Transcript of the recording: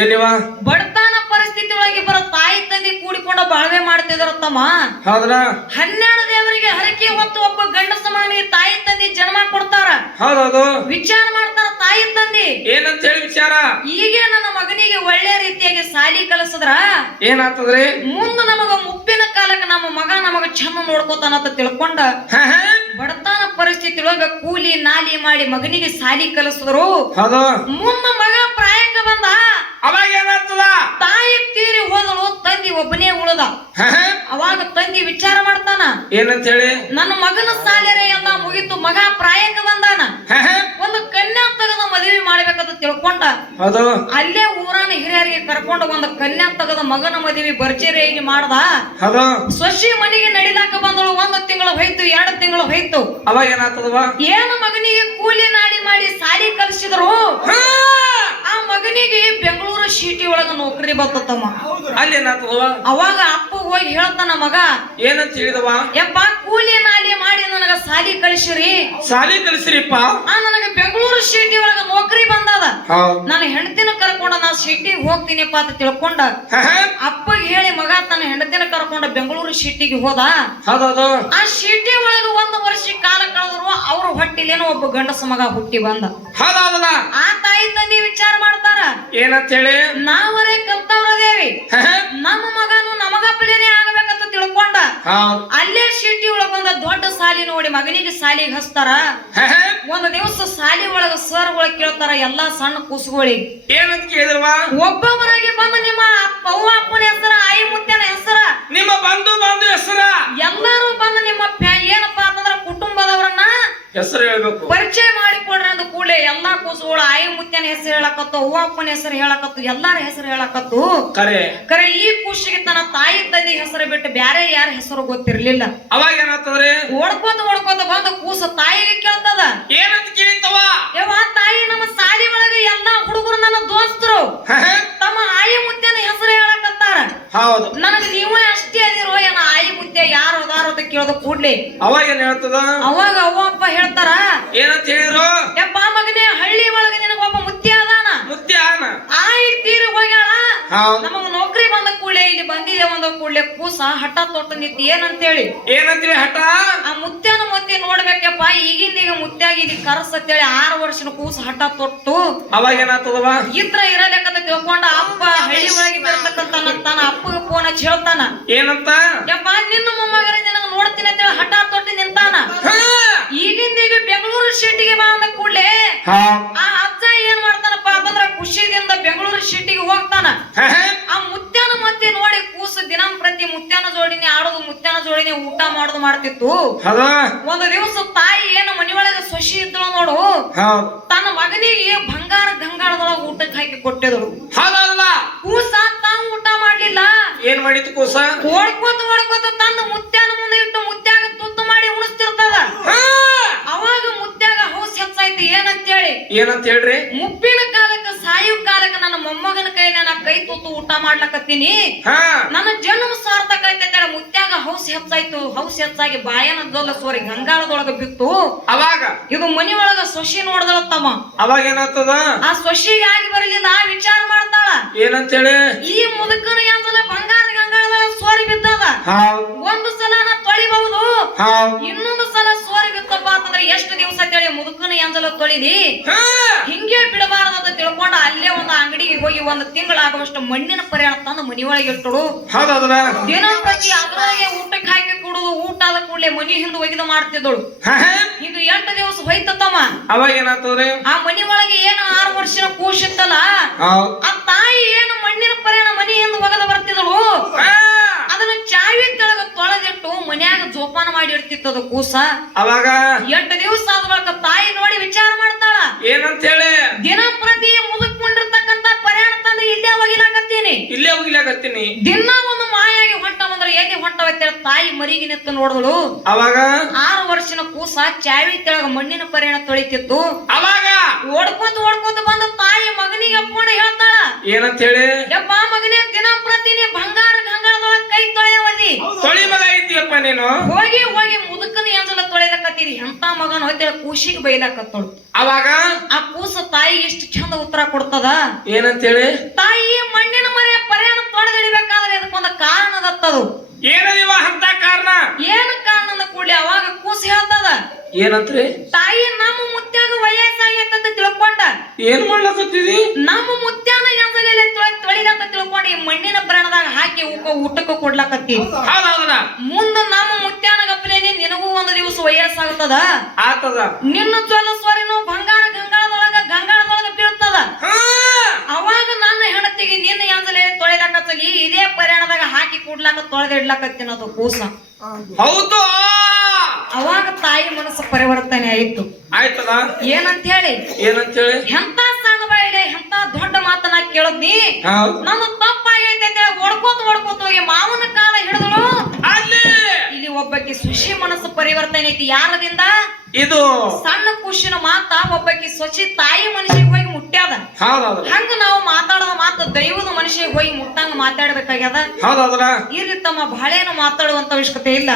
ಏನಿವ? ಬಡತನ ಪರಿಸ್ಥಿತಿ ಒಳಗೆ ಬರೋ ತಾಯಿ ತಂದೆ ಕೂಡಿಕೊಂಡು ಬಾಳ್ವೆ ಮಾಡ್ತಿದಾರ ತಮ್ಮ? ಹೌದ್ರ? ಹನ್ನೆರಡು ದೇವರಿಗೆ ಹರಕೆ ಹೊತ್ತು ಒಬ್ಬ ಗಂಡ ಸಮಾನಿಗೆ ತಾಯಿ ತಂದೆ ಜನ್ಮ ಕೊಡ್ತಾರ. ಹೌದೌದು. ವಿಚಾರ ಮಾಡ್ತಾರ ತಾಯಿ ತಂದೆ. ಏನಂತ ಹೇಳಿ ವಿಚಾರ? ಈಗ ನನ್ನ ಮಗನಿಗೆ ಒಳ್ಳೆ ರೀತಿಯಾಗಿ ಸಾಲಿ ಕಲಿಸಿದ್ರ? ಏನಾಗ್ತದ್ರಿ ಮುಂದ ನಮಗ ಮುಪ್ಪಿನ ಕಾಲಕ್ಕೆ ನಮ್ಮ ಮಗ ನಮಗ ಚಂದ ನೋಡ್ಕೋತಾನ ಅಂತ ತಿಳ್ಕೊಂಡ. ಬಡತನ ಪರಿಸ್ಥಿತಿ ಒಳಗ ಕೂಲಿ ನಾಲಿ ಮಾಡಿ ಮಗನಿಗೆ ಸಾಲಿ ಕಲಿಸಿದ್ರು. ಮುಂದ ಮಗ ಪ್ರಾಯಕ್ಕೆ ಬಂದ ಅವಾಗ ಏನಾಗ್ತದ ತಾಯಿ ತೀರಿ ಹೋದಳು ತಂದಿ ಒಬ್ಬನೇ ಉಳದ. ಅವಾಗ ತಂಗಿ ವಿಚಾರ ಮಾಡ್ತಾನ. ಏನಂತ ಹೇಳಿ ನನ್ನ ಮಗನ ಸಾಲೆರೆ ಎಲ್ಲ ಮುಗಿತು ಮಗ ಪ್ರಾಯಕ್ಕೆ ಬಂದಾನ. ಒಂದು ಕನ್ಯಾ ತಗದ ಮದುವೆ ಮಾಡ್ಬೇಕಂತ ತಿಳ್ಕೊಂಡ. ಹೌದು. ಅಲ್ಲೇ ಊರಾನ ಹಿರಿಯರಿಗೆ ಕರ್ಕೊಂಡು ಒಂದು ಕನ್ಯಾ ತಗದ ಮಗನ ಮದುವೆ ಭರ್ಜರಿಯಾಗಿ ಮಾಡ್ದ. ಸೊಸಿ ಮನೆಗೆ ನಡಿಲಾಕ ಬಂದಳು ಒಂದು ತಿಂಗಳು ಹೋಯ್ತು ಎರಡು ತಿಂಗಳು ಹೋಯ್ತು. ಅವಾಗ ಏನಾಗ್ತದವ ಏನು ಮಗನಿಗೆ ಕೂಲಿ ನಾಡಿ ಮಾಡಿ ಸಾಲಿ ಕಲಿಸಿದ್ರು ಹ. ಆ ಮಗನಿಗೆ ಬೆಂಗಳೂರು ಸಿಟಿ ನೌಕರಿ ಬರ್ತತಮ್ಮ ಅಲ್ಲಿ ಅವಾಗ ಅಪ್ಪ ಹೋಗಿ ಹೇಳ್ತಾನ ಮಗ ಏನಂತ ಹೇಳಿದವ? ಯಪ್ಪ ಕೂಲಿ ನಾಲಿ ಮಾಡಿ ನನಗ ಸಾಲಿ ಕಳಿಸಿರಿ. ಸಾಲಿ ಕಳಿಸ್ರಿಪ್ಪ? ಆ ನನಗೆ ಬೆಂಗಳೂರು ಸಿಟಿ ಒಳಗ ನೌಕರಿ ಬಂದದ. ನಾನು ಹೆಂಡತಿನ ಕರ್ಕೊಂಡ ನಾ ಸಿಟಿಗೆ ಹೋಗ್ತೀನಿಪ್ಪ ಅಂತ ತಿಳ್ಕೊಂಡ. ಅಪ್ಪಗೆ ಹೇಳಿ ಮಗ ತನ್ನ ಹೆಂಡತಿನ ಕರ್ಕೊಂಡ ಬೆಂಗಳೂರು ಸಿಟಿಗೆ ಹೋದ? ಹೌದೌದು ಆ ಸಿಟಿ ಒಳಗೆ ಒಂದು ವರ್ಷ ಕಾಲ ಕಳೆದ್ರು ಅವ್ರ ಹೊಟ್ಟಿಲೇನೋ ಒಬ್ಬ ಗಂಡಸ ಮಗ ಹುಟ್ಟಿ ಬಂದ. ಹೌದೌದಲ್ಲ ಆ ತಾಯಿ ತಂದಿ ವಿಚಾರ ಮಾಡ್ತಾರ. ಏನಂತ ಹೇಳಿ? ನಾವರೇ ಕಲ್ತವ್ರದೇವಿ. ಹ, ಹ. ನಮ್ಮ ಮಗನು ನಮಗ ಪಿಳೇನೆ ಆಗಬೇಕಂತ ತಿಳ್ಕೊಂಡ. ಅಲ್ಲೇ ಸಿಟಿ ಒಳಗ ಬಂದ ದೊಡ್ಡ ಸಾಲಿ ನೋಡಿ ಮಗನಿಗೆ ಸಾಲಿಗೆ ಹಚ್ತಾರ. ಒಂದು ದಿವಸ ಸಾಲಿ ಒಳಗ ಸರ್ ಒಳಗ ಕೇಳ್ತಾರ ಎಲ್ಲಾ ಸಣ್ಣ ಕೂಸುಗಳಿಗೆ. ಏನಂತ ಕೇಳಿದ್ರವ ಮನೆಗೆ ಬಂದು ನಿಮ್ಮ ಅಪ್ಪ ಅವ್ವ ಅಪ್ಪನ ಹೆಸರ ಆಯಿ ಮುತ್ಯನ ಹೆಸರ. ನಿಮ್ಮ ಬಂಧು ಬಂದು ಹೆಸರ? ಎಲ್ಲಾರು ಬಂದು ನಿಮ್ಮ ಫ್ಯಾ- ಏನಪ್ಪಾ ಅಂತಂದ್ರ ಕುಟುಂಬದವರನ್ನ ಹೆಸರು ಹೇಳ್ಬೇಕು. ಪರಿಚಯ ಮಾಡಿಕೊಡ್ರಿ ಅಂದ ಕೂಡಲೇ ಎಲ್ಲಾ ಕೂಸುಗಳು ಆಯಿ ಮುತ್ಯನ ಹೆಸರು ಹೇಳಕತ್ತು ಅವ್ವ ಅಪ್ಪನ ಹೆಸರು ಹೇಳಕತ್ತು ಎಲ್ಲಾರ ಹೆಸರು ಹೇಳಕತ್ತು. ಕರೆ. ಕರೆ ಈ ಕೂಸಿಗೆ ತನ್ನ ತಾಯಿ ತಂದೆ ಹೆಸರು ಬಿಟ್ಟು ಬ್ಯಾರೆ ಯಾರ ಹೆಸರು ಗೊತ್ತಿರ್ಲಿಲ್ಲ. ಅವಾಗ ಏನಾಗ್ತದ್ರಿ ಓಡ್ಕೋತ ಓಡ್ಕೋತ ಬಂದ ಕೂಸು ತಾಯಿಗೆ ಕೇಳ್ತದ. ಏನಂತ ಕೇಳಿತವ ಯವ್ವ ತಾಯಿ ನಮ್ಮ ಸಾಲಿ ಒಳಗೆ ಎಲ್ಲಾ ಹುಡುಗರು ನನ್ನ ದೋಸ್ತರು. ತಮ್ಮ ಆಯಿ ಮುತ್ಯನ ಹೆಸರು ಹೇಳಕತ್ತಾರ. ಹೌದು. ನನಗೆ ನೀವೇ ಅಷ್ಟೇ ಅದಿರೋ ಏನ ಆಯಿ ಮುತ್ಯ ಯಾರು ಅದಾರ ಅಂತ ಕೇಳೋದ ಕೂಡ್ಲೆ. ಅವಾಗ ಏನ್ ಹೇಳ್ತದ? ಅವಾಗ ಅವ್ವ ಅಪ್ಪ ಹೇಳ್ತಾರ ಏನಂತ ಹೇಳಿದ್ರು? ಯಪ್ಪ ಮಗನೇ ಹಳ್ಳಿ ಒಳಗೆ ನಿನಗೊಬ್ಬ ಮುತ್ಯ ಅದಾನ. ಮುತ್ಯಾನ ಆಯಿ ತೀರಿ ಹೋಗ್ಯಾಳ. ನಮಗ ನೌಕರಿ ಬಂದ ಕೂಡಲೇ ಇಲ್ಲಿ ಬಂದಿದೆ ಒಂದ ಕೂಡಲೇ ಕೂಸ ಹಠ ತೊಟ್ಟು ನಿಂತಿ ಏನಂತೇಳಿ. ಏನಂತೇಳಿ ಹಠ? ಆ ಮುತ್ಯನ ಮುತ್ತಿ ನೋಡ್ಬೇಕಪ್ಪ ಈಗಿಂದ ಈಗ ಕರಸ ಅಂತೇಳಿ ಕರ್ಸತ್ತೇಳಿ ಆರು ವರ್ಷದ ಕೂಸು ಹಠ ತೊಟ್ಟು ಅವಾಗ ಏನಾಗ್ತದವ ಇದ್ರ ಇರಲೇಕಂತ ತಿಳ್ಕೊಂಡ ಅಪ್ಪ ಹಳ್ಳಿ ಒಳಗೆ ಬರ್ತಕ್ಕಂತ ತನ್ನ ಅಪ್ಪಗ ಫೋನ್ ಹಚ್ಚಿ ಹೇಳ್ತಾನ. ಏನಂತ? ಯಪ್ಪ ನಿನ್ನ ಮೊಮ್ಮಗರ ನಿನಗ ನೋಡ್ತೀನಿ ಅಂತೇಳಿ ಹಠ ತೊಟ್ಟು ನಿಂತಾನ. ಹ. ಈಗಿಂದ ಈಗ ಬೆಂಗಳೂರು ಸಿಟಿಗೆ ಬಂದ ಕೂಡಲೇ ಹೌದ್. ಆ ಅಜ್ಜ ಏನ್ ಮಾಡ್ತಾನಪ್ಪ ಅಂತಂದ್ರ ಖುಷಿದಿಂದ ಬೆಂಗಳೂರು ಸಿಟಿಗೆ ಹೋಗ್ತಾನ ಹ, ಹ. ಆ ಮುತ್ಯಾನ ಮತ್ತೆ ನೋಡಿ ಕೂಸು ದಿನ ಪ್ರತಿ ಮುತ್ಯಾನ ಜೋಡಿನೇ ಆಡೋದು ಮುತ್ಯಾನ ಜೋಡಿನೇ ಊಟ ಮಾಡೋದು ಮಾಡ್ತಿತ್ತು. ಒಂದು ದಿವಸ ತಾಯಿ ಏನು ಮನೆಯೊಳಗೆ ಸೊಸಿ ಇದ್ರು ನೋಡು. ತನ್ನ ಮಗನಿಗೆ ಬಂಗಾರ ಗಂಗಾಳದೊಳಗೆ ಊಟಕ್ಕೆ ಹಾಕಿ ಕೊಟ್ಟಿದ್ರು ಕೂಸ ತಾವು ಊಟ ಮಾಡ್ಲಿಲ್ಲ. ಏನ್ ಮಾಡಿತ್ತು ಕೂಸ? ಓಡ್ಕೋತ ಓಡ್ಕೋತ ತನ್ನ ಮುತ್ಯಾನ ಮುಂದೆ ಇಟ್ಟು ಮುತ್ಯಾಗ ತುತ್ತು ಮಾಡಿ ಉಣಿಸ್ತಿರ್ತದ. ಅವಾಗ ಮುತ್ಯಾಗ ಹೌಸ್ ಹೆಚ್ಚಾಯ್ತು ಏನಂತೇಳಿ? ಏನಂತ ಹೇಳ್ರಿ? ಮುಪ್ಪಿನ ಕಾಲಕ್ಕೆ ಸಾಯು ಕಾಲಕ್ಕೆ ನನ್ನ ಮೊಮ್ಮಗನ ಕೈಲಿ ನಾ ಕೈ ತುತ್ತು ಊಟ ಮಾಡ್ಲಕತ್ತೀನಿ. ಹಾ. ನನ್ನ ಜನ್ಮ ಸಾರ್ಥಕ ಐತೆ ಮುತ್ಯಾಗ ಹೌಸ್ ಹೆಚ್ಚಾಯ್ತು. ಹೌಸ್ ಹೆಚ್ಚಾಗಿ ಬಾಯನ ಸೋರಿ ಗಂಗಾಳದೊಳಗ ಬಿತ್ತು. ಅವಾಗ? ಇದು ಮನಿ ಒಳಗ ಸೊಸಿ ನೋಡ್ದಳ ತಮ್ಮ. ಅವಾಗ ಏನಾಗ್ತದ? ಆ ಸೊಸಿಗೆ ಆಗಿ ಬರಲಿಲ್ಲ ವಿಚಾರ ಮಾಡ್ತಾಳ. ಏನಂತೇಳಿ? ಈ ಮುದುಕನ ಏನಲ್ಲ ಬಂಗಾರ ಗಂಗಾಳದೊಳಗ ಸೋರಿ ಬಿದ್ದದ? ಒಂದು ಸಲ ನಾ ತೊಳಿಬಹುದು. ಹೌದ್ ಇನ್ನೊಂದು ಸಲ ಸೋರಿ ಬಿತ್ತಪ್ಪ ಅಂತಂದ್ರೆ ಎಷ್ಟು ದಿವಸ ಅಂತೇಳಿ ಮುದುಕನ ಎಂದಲ ತೊಳಿದಿ ಹ. ಹಿಂಗೆ ಬಿಡಬಾರದು. ಅಲ್ಲೇ ಒಂದು ಅಂಗಡಿಗೆ ಹೋಗಿ ಒಂದು ತಿಂಗಳಾಗುವಷ್ಟು ಮಣ್ಣಿನ ಪರಿಹಾರ ತಂದು ಮನಿಯೊಳಗೆ ಇಟ್ಟಳು ದಿನ ಅದ್ರಾಗೆ ಊಟಕ್ಕೆ ಹಾಕಿ ಕೊಡುದು ಊಟ ಆದ ಕೂಡಲೇ ಮನಿ ಹಿಂದೆ ಒಯ್ದು ಮಾಡ್ತಿದ್ದಳು. ಇದು ಎಂಟು ದಿವಸ ಹೋಯ್ತಮ್ಮ ಅವಾಗ ಏನಾಗ್ತದ್ರಿ? ಆ ಮನಿ ಒಳಗೆ ಏನು ಆರು ವರ್ಷ ಕೂಸಿತ್ತಲ್ಲ ಹೌದ್ ಆ ತಾಯಿ ಏನು ಮಣ್ಣಿನ ಪರಿಹಾರ ಮನಿ ಹಿಂದೆ ಒಗದ ಬರ್ತಿದಳು ಹ. ಅದನ್ನ ಚಾವಿ ಕೆಳಗ ತೊಳೆದಿಟ್ಟು ಮನ್ಯಾಗ ಮಾಡಿರ್ತಿತ್ತು ಅದು ಕೂಸ. ಅವಾಗ ಎಂಟು ದಿವಸ ಆದ ಬಳಿಕ ತಾಯಿ ನೋಡಿ ವಿಚಾರ ಮಾಡ್ತಾಳ. ಏನಂತ ಹೇಳಿ ದಿನಪ್ರತಿ ಮುದುಕೊಂಡಿರ್ತಕ್ಕಂತ ಪರಿಹಾರ ತಂದು ಇಲ್ಲೇ ಹೋಗಿಲಾಗತ್ತೀನಿ ಇಲ್ಲೇ ಹೋಗಿಲಾಗತ್ತೀನಿ ದಿನ ಒಂದು ಮಾಯಾಗಿ ಹೊಂಟವಂದ್ರ ಎಲ್ಲಿ ಹೊಂಟವತ್ತೆ ತಾಯಿ ಮರಿಗೆ ನಿಂತು ನೋಡಿದಳು. ಅವಾಗ? ಆರು ವರ್ಷನ ಕೂಸ ಚಾವಿ ತೆಳಗ ಮಣ್ಣಿನ ಪರಿಹಾರ ತೊಳಿತಿತ್ತು. ಅವಾಗ? ಓಡ್ಕೋತ ಓಡ್ಕೋತ ಬಂದ ತಾಯಿ ಮಗನಿಗೆ ಅಪ್ಕೊಂಡು ಹೇಳ್ತಾಳ. ಏನಂತ ಹೇಳಿ ಯಪ್ಪ ಮಗನೇ ದಿನ ಪ್ರತಿನಿ ಬಂಗಾರ ತೊಳಿ ಮಗ ಇದ್ದೀಯಪ್ಪ ನೀನು. ಹೋಗಿ ಹೋಗಿ ಮುದುಕನ ಏನ್ಸಲ ತೊಳೆದಕತ್ತಿ ಹಾಕಿದಿ ಎಂತ ಮಗನ ಹೋಯ್ತೇಳಿ ಕೂಸಿಗೆ ಬೈಲಾಕತ್ತಳು. ಅವಾಗ? ಆ ಕೂಸ ತಾಯಿಗೆ ಎಷ್ಟು ಚಂದ ಉತ್ತರ ಕೊಡ್ತದ? ಏನಂತೇಳಿ? ತಾಯಿ ಮಣ್ಣಿನ ಮರೆಯ ಪರ್ಯಾಣ ತೊಳೆದಿಡಬೇಕಾದ್ರೆ ಅದಕ್ಕೊಂದು ಕಾರಣದತ್ತದು. ಏನದಿವ ಅಂತ ಕಾರಣ? ಏನು ಕಾರಣದ ಕೂಡಲಿ ಅವಾಗ ಕೂಸ ಹೇಳ್ತದ? ಏನಂತ್ರಿ? ತಾಯಿ ನಮ್ಮ ಮುತ್ಯಾಗ ವಯಸ್ಸಾಗೈತೆ ಅಂತ ತಿಳ್ಕೊಂಡ. ಏನ್ ಮಾಡ್ಲಕತ್ತಿದಿ? ನಮ್ಮ ತೊಳಿಲಕ್ಕ ತಿಳ್ಕೊಂಡು ಈ ಮಣ್ಣಿನ ಬ್ರಣದಾಗ ಹಾಕಿ ಊಟಕ್ಕೆ ಕೊಡ್ಲಕತ್ತಿ. ಮುಂದ ನಮ್ಮ ಮುತ್ಯಾನ ಗಪ್ಪಲೇನಿ ನಿನಗೂ ಒಂದು ದಿವಸ ವಯಸ್ಸಾಗ್ತದ? ಆತದ ನಿನ್ನ ಜ್ವಲಸ್ವರಿನೂ ಬಂಗಾರ ಗಂಗಾಳದೊಳಗ ಗಂಗಾಳದೊಳಗ ಬೀಳ್ತದ? ಹಾ. ಅವಾಗ ನನ್ನ ಹೆಣತಿಗೆ ನಿನ್ನ ಎಂದಲೇ ತೊಳಿಲಾಕತ್ತಗಿ ಇದೇ ಪರಿಯಾಣದಾಗ ಹಾಕಿ ಕೂಡ್ಲಾಕ ತೊಳೆದಿಡ್ಲಾಕತ್ತಿನದು ಕೂಸ. ಹೌದು. ಅವಾಗ ತಾಯಿ ಮನಸ್ಸು ಪರಿವರ್ತನೆ ಆಯಿತು. ಆಯ್ತದ. ಏನಂತ ಹೇಳಿ? ಏನಂತ ಹೇಳಿ? ಎಂತ ಹೌದು. ನನ್ನ ತಪ್ಪಾಗೈತೆ ಅಂತ ಹೇಳಿ ಓಡ್ಕೋತ ಓಡ್ಕೋತ ಹೋಗಿ ಮಾವನ ಕಾಲ ಹಿಡಿದಳು. ಅಲ್ಲಿ! ಇಲ್ಲಿ ಒಬ್ಬಕ್ಕೆ ಸುಶಿ ಮನಸ್ಸು ಪರಿವರ್ತನೆ ಐತಿ ಯಾರದಿಂದ? ಇದು ಸಣ್ಣ ಖುಷಿನ ಮಾತ ಒಬ್ಬಕ್ಕೆ ಸ್ವಚ್ಛ ತಾಯಿ ಮನುಷ್ಯಗೆ ಹೋಗಿ ಮುಟ್ಟ್ಯಾದ ಹಂಗ ನಾವು ಮಾತಾಡೋ ಮಾತ ದೈವದ ಮನುಷ್ಯಗೆ ಹೋಗಿ ಮುಟ್ಟಂಗ ಮಾತಾಡ್ಬೇಕಾಗ್ಯದ? ಈ ರೀತಿ ತಮ್ಮ ಬಾಳೆನು ಮಾತಾಡುವಂತ ಅವಶ್ಯಕತೆ ಇಲ್ಲ.